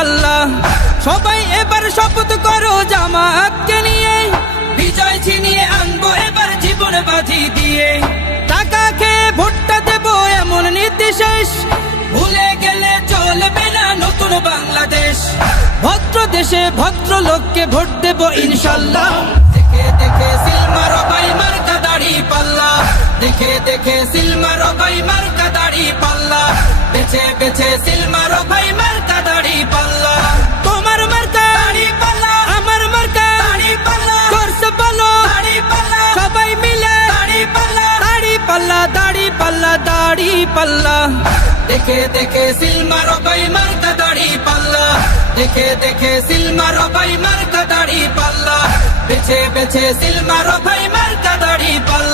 পাল্লা। সবাই এবার শপথ করো জামাতকে নিয়ে, বিজয় ছিনিয়ে আনবো এবার জীবন বাজি দিয়ে। টাকা খেয়ে ভোটটা দেবো এমন নীতি শেষ, ভুলে গেলে চলবে না নতুন বাংলাদেশ। ভদ্র দেশে ভদ্র লোককে ভোট দেবো ইনশাল্লাহ। দেখে দেখে সিল মারো ভাই মার্কা দাড়ি পাল্লা, দেখে দেখে সিল মারো ভাই মার্কা দাড়ি পাল্লা, বেছে বেছে সিল মারো ভাই মার্কা দাড়ি পাল্লা। তোমার মার্কা দাড়ি পাল্লা, আমার মার্কা দাড়ি পাল্লা, করছে বলো দাড়ি পাল্লা, সবাই মিলে দাড়ি পাল্লা, দাড়ি পাল্লা, দাড়ি পাল্লা, দাড়ি পাল্লা। দেখে দেখে সিল মারো ভাই মার্কা দাড়ি পাল্লা, দেখে দেখে সিল মারো ভাই মার্কা দাড়ি পাল্লা, বেছে বেছে সিল মারো ভাই মার্কা দাড়ি পাল্লা।